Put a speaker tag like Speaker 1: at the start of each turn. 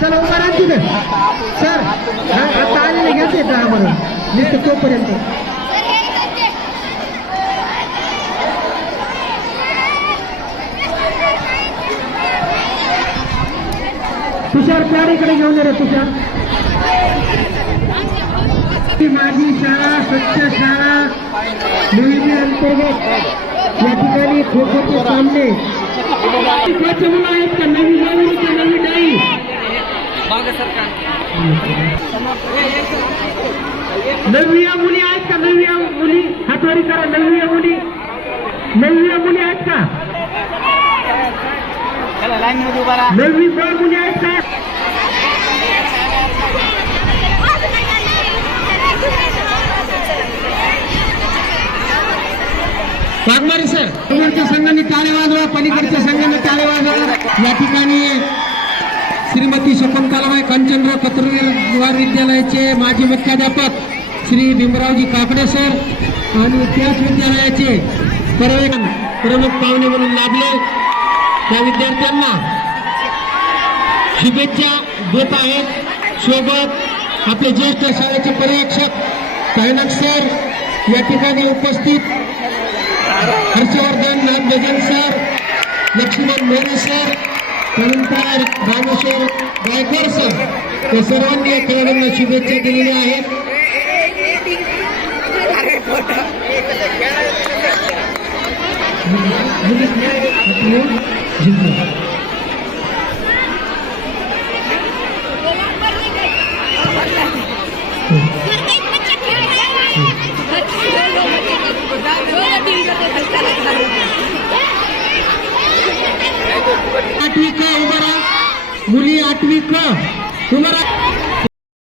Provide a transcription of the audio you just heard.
Speaker 1: चला. उभा राहा तिथे. सर आता आलेले घ्यायचे दहा म्हणून. नुसतं तोपर्यंत. तुषार प्यारीकडे घेऊन ये रे तुषार? ती माझी शाळा स्वच्छ शाळा. अंतर्गत या ठिकाणी खो खोचे सामने. मुलं आहेत का नवी नवी का नवी नाही नवव्या मुली आहेत का? नवव्या मुली? हातवारी करा नवव्या मुली. नवव्या मुली आहेत का? नववी मुली आहेत का? वाघमारे सर. समोरच्या संघाने टाळे वाजवा पलीकडच्या संघाने टाळे वाजवा. या ठिकाणी श्रीमती शकुंतलाबाई कंचनराव पत्रव्यवहार विद्यालयाचे माजी मुख्याध्यापक श्री भीमरावजी काकडे सर आणि त्याच विद्यालयाचे पर्यटन प्रमुख पाहुणे म्हणून लाभले. त्या विद्यार्थ्यांना शुभेच्छा देत आहेत. सोबत आपले ज्येष्ठ शाळेचे पर्यवेक्षक सायनक सर या ठिकाणी उपस्थित लक्ष्मण मोरे सर त्यानंतर रामेश्वर गायकवाड सर या सर्वांनी या खेळाडूंना शुभेच्छा दिलेल्या आहेत क उभं राहा मुली आठवी क. उभं